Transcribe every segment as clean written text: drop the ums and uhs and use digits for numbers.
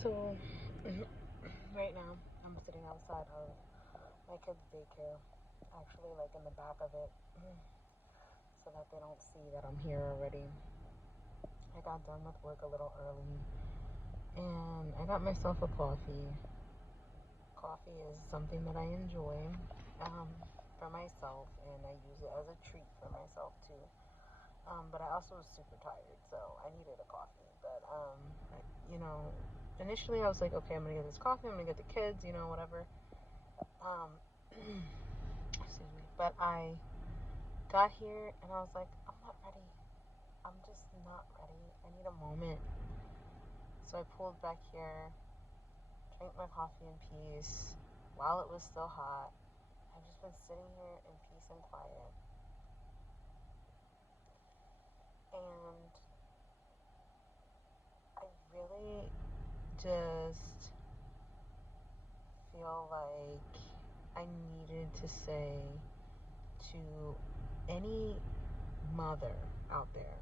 So, right now, I'm sitting outside of my kid's daycare, actually, like in the back of it, so that they don't see that I'm here already. I got done with work a little early, and I got myself a coffee. Coffee is something that I enjoy um, for myself, and I use it as a treat for myself too. But I also was super tired, so I needed a coffee. But you know, initially I was like, okay, I'm gonna get this coffee. I'm gonna get the kids, whatever. Um, excuse me. But I got here and I was like, I'm not ready. I'm just not ready. I need a moment. So I pulled back here, drank my coffee in peace while it was still hot. I've just been sitting here in peace and quiet. And I really just feel like I needed to say to any mother out there,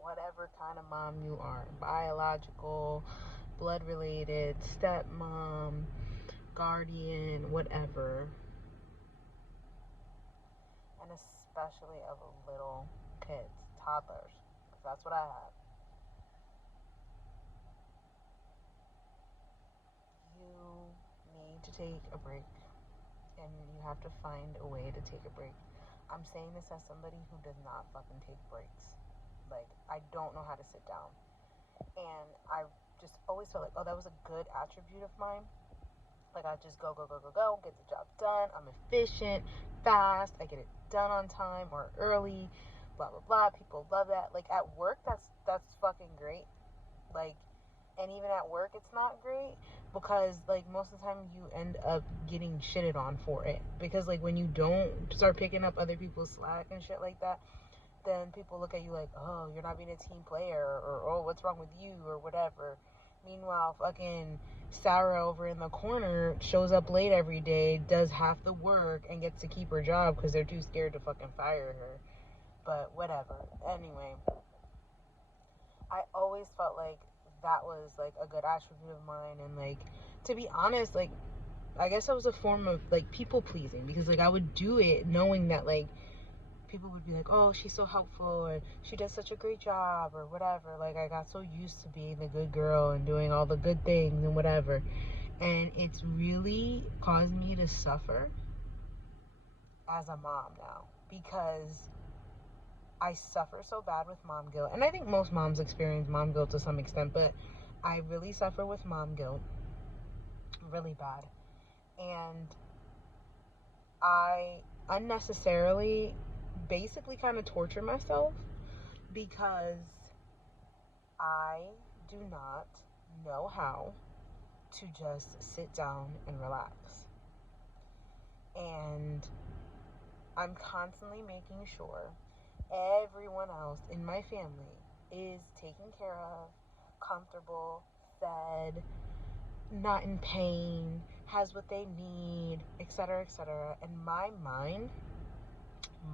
whatever kind of mom you are, biological, blood related, stepmom, guardian, whatever, and especially of little kids, toddlers, because that's what I had. You need to take a break, and you have to find a way to take a break. I'm saying this as somebody who does not fucking take breaks. Like, I don't know how to sit down. And I just always felt like, oh, that was a good attribute of mine. Like, I just go, go, go, go, go, get the job done. I'm efficient, fast. I get it done on time or early. Blah blah blah. People love that. Like at work, that's fucking great. Like, and even at work, it's not great because like most of the time you end up getting shitted on for it. Because like when you don't start picking up other people's slack and shit like that, then people look at you like, oh, you're not being a team player, or oh, what's wrong with you, or whatever. Meanwhile, fucking Sarah over in the corner shows up late every day, does half the work, and gets to keep her job because they're too scared to fucking fire her. But whatever. Anyway, I always felt like that was like a good attribute of mine, and like to be honest, like I guess that was a form of like people pleasing because like I would do it knowing that like people would be like, oh, she's so helpful, or she does such a great job, or whatever. Like, I got so used to being the good girl and doing all the good things and whatever. And it's really caused me to suffer as a mom now because I suffer so bad with mom guilt. And I think most moms experience mom guilt to some extent, but I really suffer with mom guilt really bad. And I unnecessarily basically kind of torture myself because I do not know how to just sit down and relax. And I'm constantly making sure everyone else in my family is taken care of, comfortable, fed, not in pain, has what they need, etc., etc. And my mind,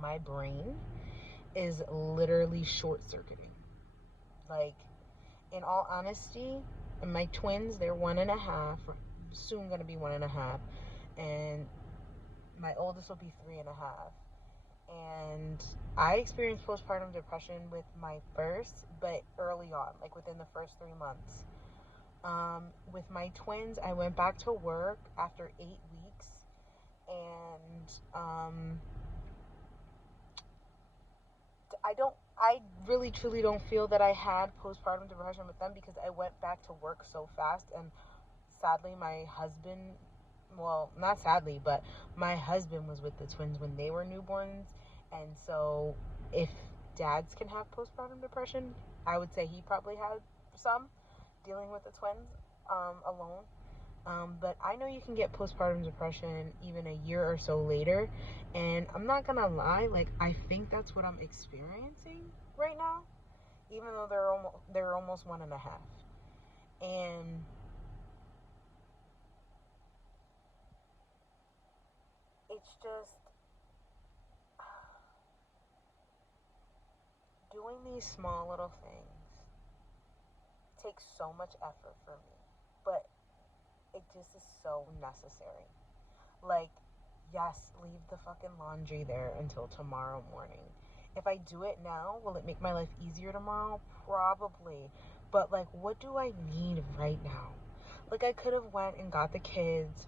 my brain is literally short circuiting. Like, in all honesty, my twins, they're 1.5, soon gonna be 1.5, and my oldest will be 3.5. And I experienced postpartum depression with my first, but early on, like within the first 3 months. With my twins, I went back to work after 8 weeks, and I really truly don't feel that I had postpartum depression with them because I went back to work so fast, and sadly my husband, well, not sadly, but my husband was with the twins when they were newborns. And so if dads can have postpartum depression, I would say he probably had some dealing with the twins alone. But I know you can get postpartum depression even a year or so later. And I'm not gonna lie, like I think that's what I'm experiencing right now, even though they're almost 1.5. And it's just doing these small little things, takes so much effort for me, but it just is so necessary. Like, yes, leave the fucking laundry there until tomorrow morning. If I do it now, will it make my life easier tomorrow? Probably. But like, what do I need right now? Like, I could have went and got the kids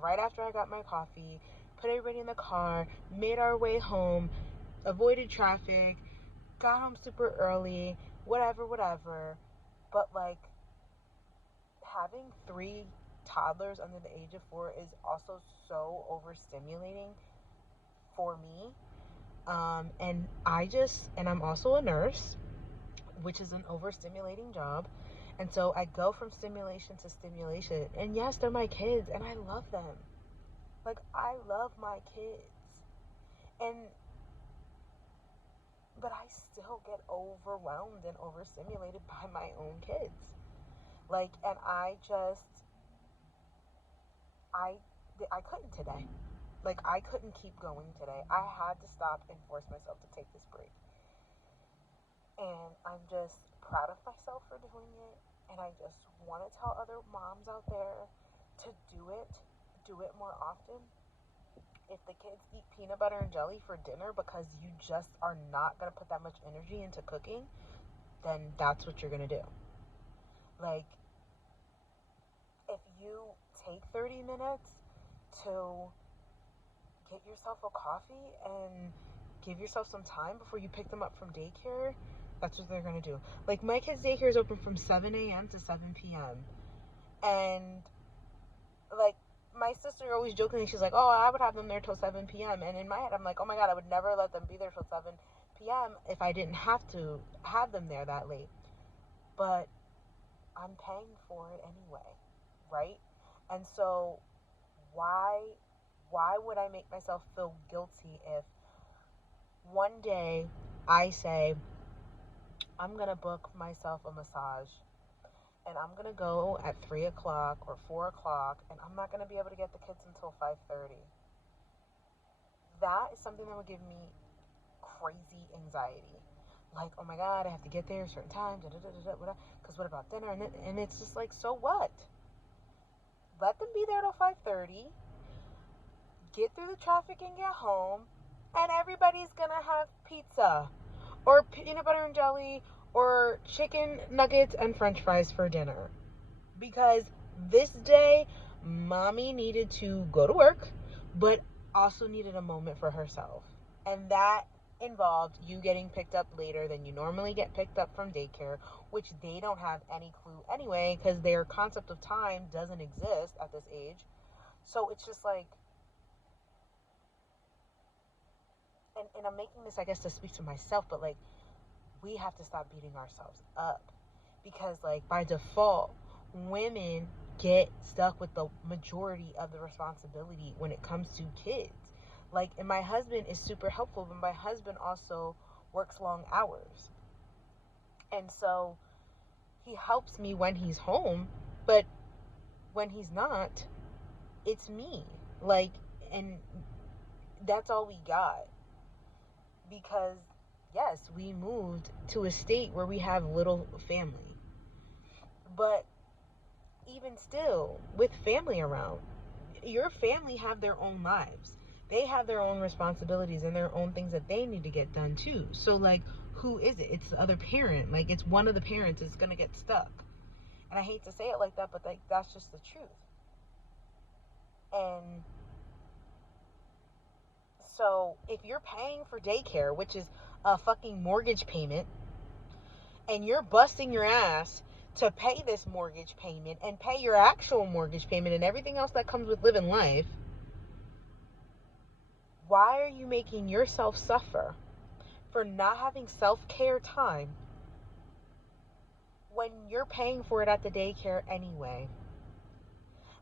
right after I got my coffee, put everybody in the car, made our way home, avoided traffic, got home super early, whatever, whatever. But like, having three toddlers under the age of 4 is also so overstimulating for me. And I'm also a nurse, which is an overstimulating job. And so I go from stimulation to stimulation. And yes, they're my kids and I love them. Like, I love my kids. And, but I still get overwhelmed and overstimulated by my own kids. Like, and I, I couldn't today. Like, I couldn't keep going today. I had to stop and force myself to take this break. And I'm just proud of myself for doing it. And I just want to tell other moms out there to do it more often. If the kids eat peanut butter and jelly for dinner because you just are not going to put that much energy into cooking, then that's what you're going to do. Like, if you take 30 minutes to get yourself a coffee and give yourself some time before you pick them up from daycare, that's what they're going to do. Like, my kids' daycare is open from 7 a.m. to 7 p.m. And, like, my sister always jokingly, she's like, oh, I would have them there till 7 p.m. And in my head, I'm like, oh my God, I would never let them be there till 7 p.m. if I didn't have to have them there that late. But I'm paying for it anyway, right? And so why would I make myself feel guilty if one day I say, I'm going to book myself a massage and I'm going to go at 3 o'clock or 4 o'clock and I'm not going to be able to get the kids until 5:30. That is something that would give me crazy anxiety. Like, oh my God, I have to get there a certain time, because what about dinner? And it's just like, so what? Let them be there till 5:30. Get through the traffic and get home, and everybody's gonna have pizza or peanut butter and jelly or chicken nuggets and french fries for dinner. Because this day, mommy needed to go to work, but also needed a moment for herself. And that involved you getting picked up later than you normally get picked up from daycare, which they don't have any clue anyway, because their concept of time doesn't exist at this age. So it's just like, and I'm making this, I guess, to speak to myself, but like, we have to stop beating ourselves up. Because, like, by default, women get stuck with the majority of the responsibility when it comes to kids. Like, and my husband is super helpful, but my husband also works long hours. And so he helps me when he's home, but when he's not, it's me. Like, and that's all we got. Because, yes, we moved to a state where we have little family. But even still, with family around, your family have their own lives. They have their own responsibilities and their own things that they need to get done too. So, like, who is it? It's the other parent. Like, it's one of the parents is going to get stuck. And I hate to say it like that, but like, that's just the truth. And so if you're paying for daycare, which is a fucking mortgage payment, and you're busting your ass to pay this mortgage payment and pay your actual mortgage payment and everything else that comes with living life, why are you making yourself suffer for not having self-care time when you're paying for it at the daycare anyway?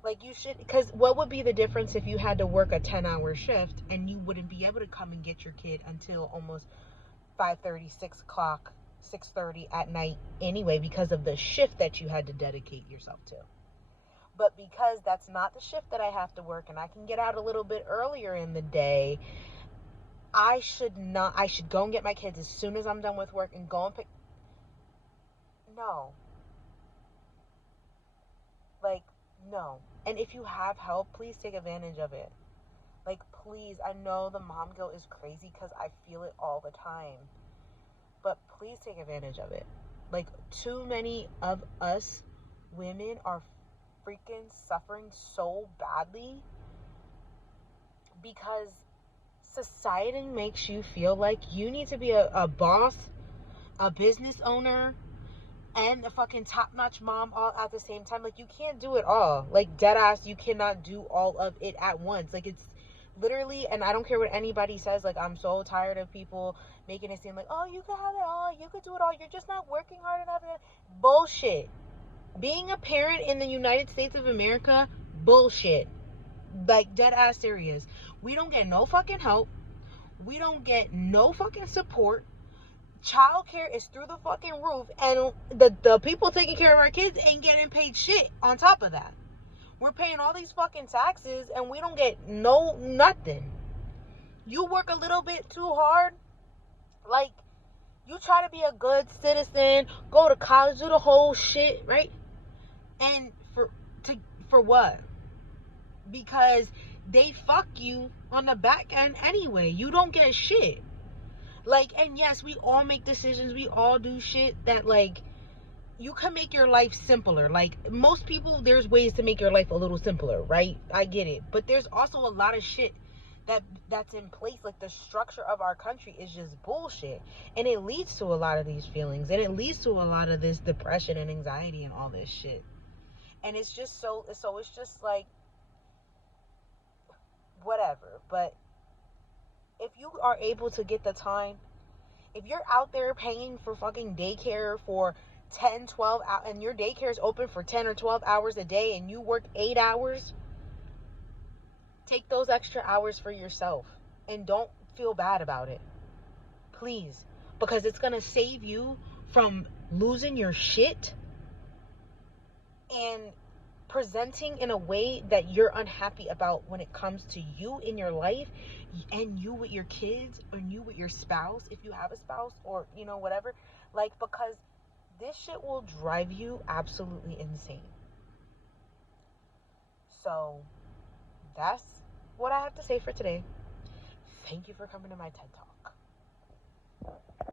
Like, you should, because what would be the difference if you had to work a 10-hour shift and you wouldn't be able to come and get your kid until almost 5:30, 6 o'clock, 6:30 at night anyway, because of the shift that you had to dedicate yourself to? But because that's not the shift that I have to work and I can get out a little bit earlier in the day, I should go and get my kids as soon as I'm done with work and go and pick. No. Like, no. And if you have help, please take advantage of it. Like, please, I know the mom guilt is crazy because I feel it all the time. But please take advantage of it. Like, too many of us women are freaking suffering so badly because society makes you feel like you need to be a boss, a business owner, and a fucking top-notch mom all at the same time. Like, you can't do it all. Like, dead ass, you cannot do all of it at once. Like, it's literally, and I don't care what anybody says, like, I'm so tired of people making it seem like, oh, you can have it all, you could do it all, you're just not working hard enough. Bullshit. Being a parent in the United States of America, bullshit. Like, dead ass serious. We don't get no fucking help. We don't get no fucking support. Childcare is through the fucking roof, and the people taking care of our kids ain't getting paid shit on top of that. We're paying all these fucking taxes and we don't get nothing. You work a little bit too hard, like, you try to be a good citizen, go to college, do the whole shit, right? And for what? Because they fuck you on the back end anyway. You don't get shit. Like, and yes, we all make decisions, we all do shit that, like, you can make your life simpler. Like, most people, there's ways to make your life a little simpler, right? I get it. But there's also a lot of shit that's in place. Like, the structure of our country is just bullshit. And it leads to a lot of these feelings. And it leads to a lot of this depression and anxiety and all this shit. And it's just so it's just like, whatever. But if you are able to get the time, if you're out there paying for fucking daycare for 10, 12 hours, and your daycare is open for 10 or 12 hours a day, and you work 8 hours, take those extra hours for yourself. And don't feel bad about it. Please. Because it's going to save you from losing your shit and presenting in a way that you're unhappy about when it comes to you in your life, and you with your kids, or you with your spouse, if you have a spouse, or, you know, whatever. Like, because this shit will drive you absolutely insane. So that's what I have to say for today. Thank you for coming to my TED Talk.